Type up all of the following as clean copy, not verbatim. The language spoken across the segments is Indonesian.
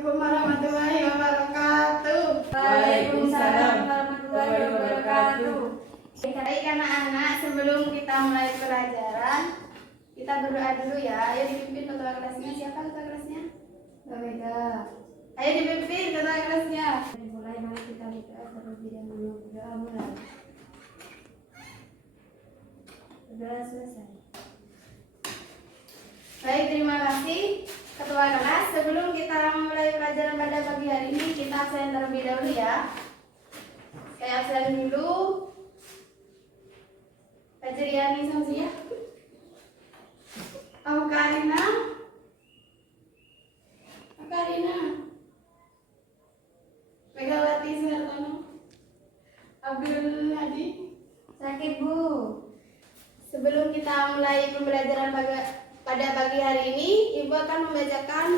Assalamualaikum warahmatullahi wabarakatuh. Waalaikumsalam warahmatullahi wabarakatuh. Baik anak-anak, sebelum kita mulai pelajaran, kita berdoa dulu ya. Ayo dipimpin ketua kelasnya. Siapa ketua kelasnya? Mbak Mega. Ayo dipimpin ketua kelasnya. Mulai, mari kita berdoa terlebih dahulu. Berdoa mulai. Berdoa selesai. Baik, terima kasih ketua kelas. Sebelum kita mulai pelajaran pada pagi hari ini, kita absen terlebih dahulu ya. Saya absen dulu. Pajeriani Samsia, Karina, Megawati Suhartono, Abdul Hadi. Sakit Bu. Sebelum kita mulai pembelajaran pada pagi hari ini, Ibu akan membacakan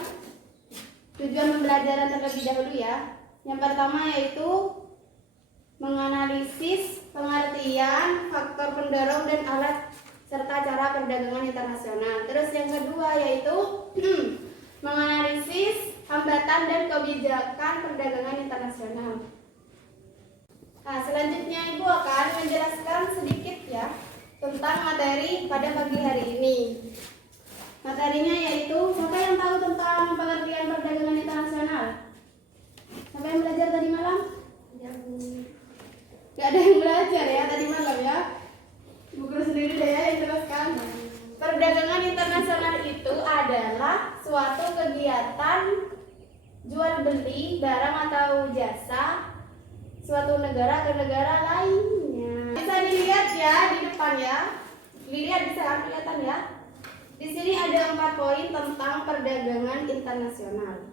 tujuan pembelajaran terlebih dahulu ya. Yang pertama yaitu menganalisis pengertian, faktor pendorong dan alat serta cara perdagangan internasional. Terus yang kedua yaitu menganalisis hambatan dan kebijakan perdagangan internasional. Nah, selanjutnya Ibu akan menjelaskan sedikit ya tentang materi pada pagi hari ini. Materinya yaitu, siapa yang tahu tentang pengertian perdagangan internasional? Siapa yang belajar tadi malam? Gak ada yang belajar ya tadi malam ya. Bu Guru sendiri deh ya yang jelaskan. Perdagangan internasional itu adalah suatu kegiatan jual beli barang atau jasa suatu negara ke negara lainnya. Bisa dilihat ya di depan ya. Dilihat, bisa kelihatan ya. Di sini ada 4 poin tentang perdagangan internasional.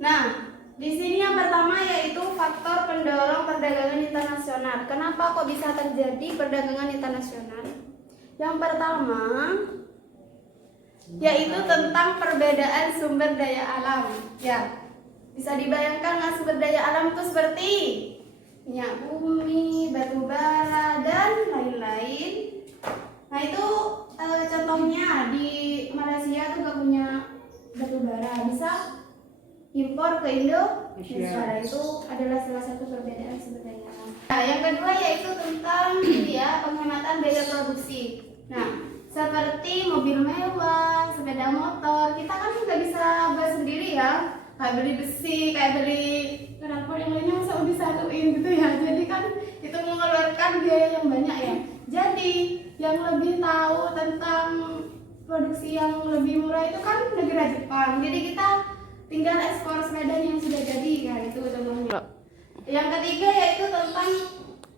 Nah, di sini yang pertama yaitu faktor pendorong perdagangan internasional. Kenapa kok bisa terjadi perdagangan internasional? Yang pertama yaitu tentang perbedaan sumber daya alam. Ya, bisa dibayangkan nggak sumber daya alam itu seperti minyak bumi, batu bara, dan lain-lain. Nah itu contohnya di Malaysia tuh gak punya batu bara, bisa impor ke Indonesia. Itu adalah salah satu perbedaan sumber daya alam. Nah, yang kedua yaitu tentang penghematan biaya produksi. Nah, seperti mobil mewah, sepeda motor, kita kan nggak bisa buat sendiri ya. Kayak beli besi, kayak beli knalpot yang lainnya masa bisa satuin gitu ya. Jadi kan itu mengeluarkan biaya yang banyak ya. Jadi yang lebih tahu tentang produksi yang lebih murah itu kan negara Jepang. Jadi kita tinggal ekspor sepeda yang sudah jadi kan, itu contohnya. Yang ketiga yaitu tentang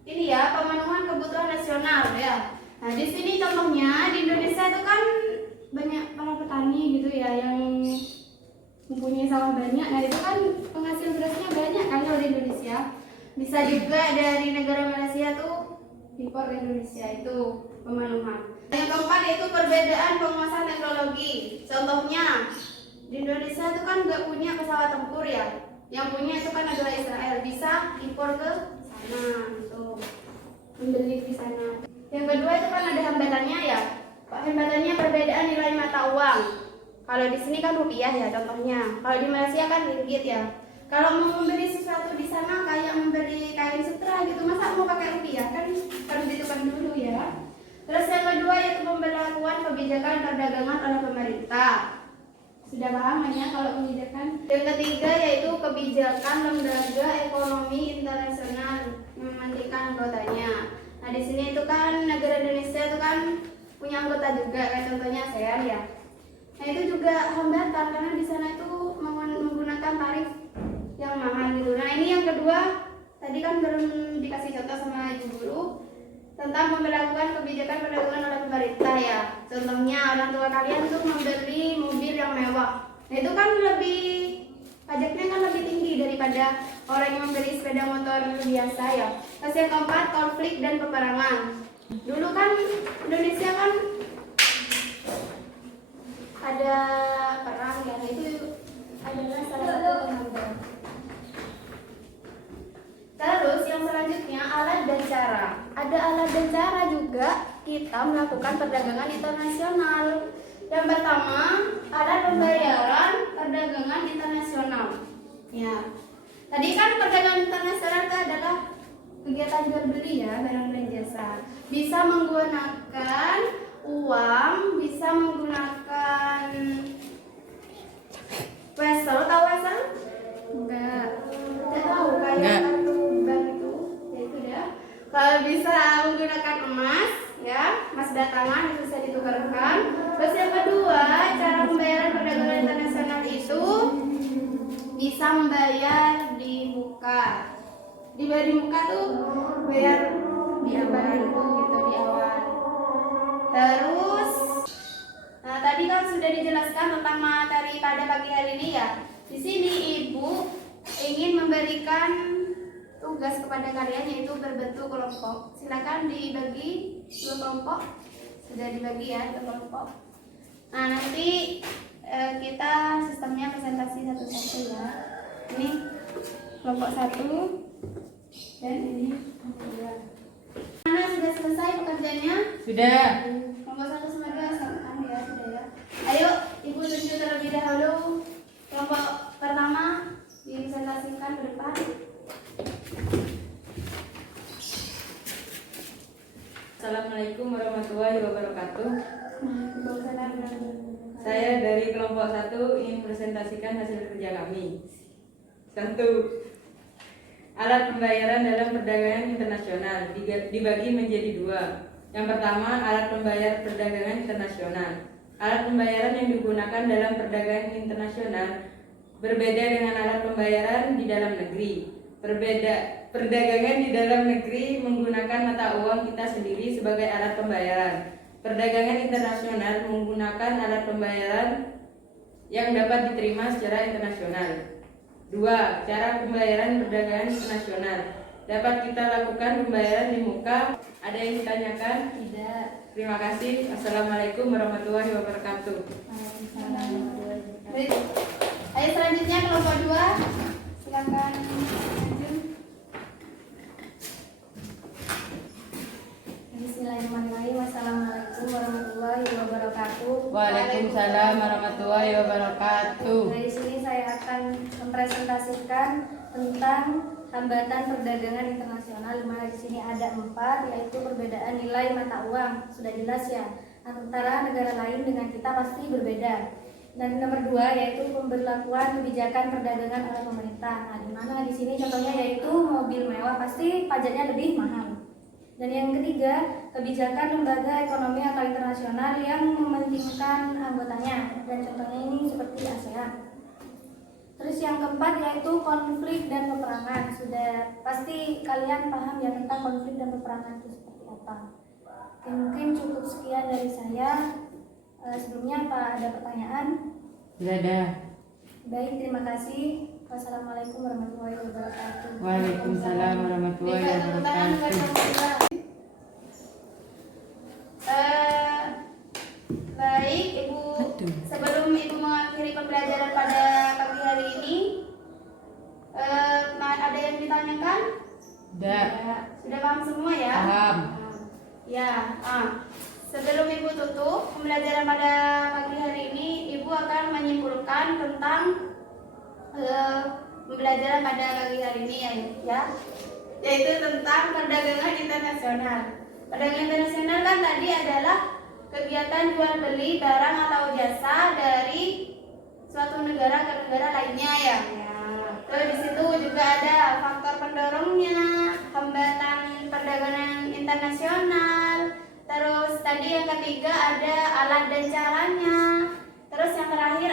ini ya, pemenuhan kebutuhan nasional ya. Nah di sini contohnya di Indonesia itu kan banyak para petani gitu ya yang mempunyai sawah banyak. Nah itu kan penghasil berasnya banyak kan kalau di Indonesia. Bisa juga dari negara Malaysia tuh impor ke Indonesia, itu pemenuhan. Yang keempat yaitu perbedaan penguasaan teknologi. Contohnya di Indonesia itu kan nggak punya pesawat tempur ya. Yang punya itu kan negara Israel, bisa impor ke sana untuk membeli di sana. Yang kedua itu kan ada hambatannya ya. Hambatannya perbedaan nilai mata uang. Kalau di sini kan rupiah ya contohnya. Kalau di Malaysia kan ringgit ya. Kalau mau membeli sesuatu di sana kayak membeli kain sutra gitu, masa mau pakai rupiah kan harus ditukar dulu ya. Terus yang kedua yaitu pemberlakuan kebijakan perdagangan oleh pemerintah. Sudah paham ya kalau kebijakan? Yang ketiga yaitu kebijakan lembaga ekonomi internasional memandikan anggotanya. Nah di sini itu kan negara Indonesia itu kan punya anggota juga, kayak contohnya ASEAN ya. Nah itu juga hambatan karena di sana itu menggunakan tarif yang mahal gitu. Nah ini yang kedua, tadi kan belum dikasih contoh sama Ibu Guru tentang pemberlakuan kebijakan perdagangan oleh pemerintah ya. Contohnya orang tua kalian tuh membeli mobil yang mewah. Nah itu kan lebih pajaknya kan lebih tinggi daripada orang yang membeli sepeda motor biasa ya. Terus yang keempat, konflik dan peperangan. Dulu kan Indonesia kan ada perang ya. Nah itu adalah salah satu penghambat. Terus yang selanjutnya alat dan cara. Ada alat dan cara juga kita melakukan perdagangan internasional. Yang pertama, alat pembayaran perdagangan perdagangan internasional. Ya. Tadi kan perdagangan internasional itu adalah kegiatan jual beli ya, barang dan jasa. Bisa menggunakan uang, bisa menggunakan wesel, tahu wesel? Enggak tahu kayak kartu bank itu, ya itu ya. Kalau bisa menggunakan emas, ya, emas batangan itu bisa ditukarkan. Terus yang kedua, cara pembayaran perdagangan internasional itu bisa membayar di muka. Dibayar di muka tuh bayar di awan gitu, di awan. Terus, nah tadi kan sudah dijelaskan tentang materi pada pagi hari ini ya. Di sini Ibu ingin memberikan tugas kepada kalian yaitu berbentuk kelompok. Silakan dibagi dua kelompok. Sudah dibagi ya dua kelompok. Nah nanti kita sistemnya presentasi satu-satu ya. Ini kelompok 1 dan ini kelompok 2. Mana sudah selesai pekerjaannya? Sudah. Kelompok 1 sama 2 sama ya, sudah ya. Ayo Ibu tunjuk terlebih dahulu. Kelompok pertama dipresentasikan ke depan. Assalamualaikum warahmatullahi wabarakatuh. Saya dari kelompok 1 ingin presentasikan hasil kerja kami. 1. Alat pembayaran dalam perdagangan internasional dibagi menjadi 2. Yang pertama, alat pembayar perdagangan internasional. Alat pembayaran yang digunakan dalam perdagangan internasional berbeda dengan alat pembayaran di dalam negeri. Perdagangan di dalam negeri menggunakan mata uang kita sendiri sebagai alat pembayaran. Perdagangan internasional menggunakan alat pembayaran yang dapat diterima secara internasional. 2. Cara pembayaran perdagangan internasional. Dapat kita lakukan pembayaran di muka. Ada yang ditanyakan? Tidak. Terima kasih. Assalamualaikum warahmatullahi wabarakatuh. Baik. Ayo selanjutnya kelompok 2. Silakan. Bismillahirrahmanirrahim. Assalamualaikum warahmatullahi wabarakatuh. Waalaikumsalam warahmatullahi wabarakatuh. Nah, di sini saya akan mempresentasikan tentang hambatan perdagangan internasional. Di mana di sini ada 4, yaitu perbedaan nilai mata uang. Sudah jelas ya. Antara negara lain dengan kita pasti berbeda. Dan nomor 2 yaitu pemberlakuan kebijakan perdagangan oleh pemerintah. Nah, di mana di sini contohnya yaitu mobil mewah pasti pajaknya lebih mahal. Dan yang ketiga, kebijakan lembaga ekonomi atau internasional yang mementingkan anggotanya. Dan contohnya ini seperti ASEAN. Terus yang keempat yaitu konflik dan peperangan. Sudah pasti kalian paham ya tentang konflik dan peperangan itu seperti apa. Mungkin cukup sekian dari saya. Sebelumnya apa ada pertanyaan? Tidak ada. Baik, terima kasih. Wassalamualaikum warahmatullahi wabarakatuh. Waalaikumsalam warahmatullahi wabarakatuh. Baik, Ibu. Sebelum Ibu mengakhiri pembelajaran pada pagi hari ini, ada yang ditanyakan? Tidak. Sudah paham semua ya? Paham. Ya. Sebelum Ibu tutup pembelajaran pada pagi hari ini, Ibu akan menyimpulkan tentang pembelajaran pada pagi hari ini ya, yaitu tentang perdagangan internasional. Perdagangan internasional kan tadi adalah kegiatan jual beli barang atau jasa dari suatu negara ke negara lainnya ya. Terus di situ juga ada faktor pendorongnya, hambatan perdagangan internasional. Terus tadi yang ketiga ada alat dan caranya. Terus yang terakhir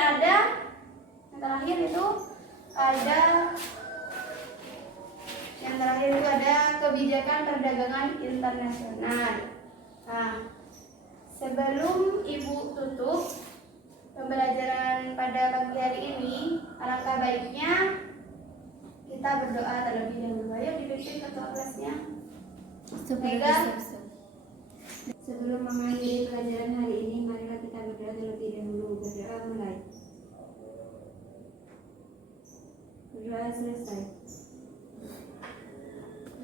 itu ada kebijakan perdagangan internasional. Nah, sebelum Ibu tutup pembelajaran pada pagi hari ini, alangkah baiknya kita berdoa terlebih dahulu. Ayo dipimpin ketua kelasnya. Sebelum mengakhiri pelajaran hari ini, marilah kita berdoa terlebih dahulu. Berdoa mulai. Berdoa selesai.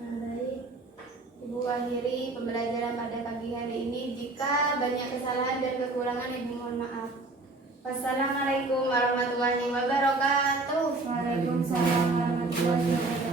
Nah, baik. Ibu akhiri pembelajaran pada pagi hari ini. Jika banyak kesalahan dan kekurangan, Ibu mohon maaf. Wassalamualaikum warahmatullahi wabarakatuh. Waalaikumsalam warahmatullahi wabarakatuh.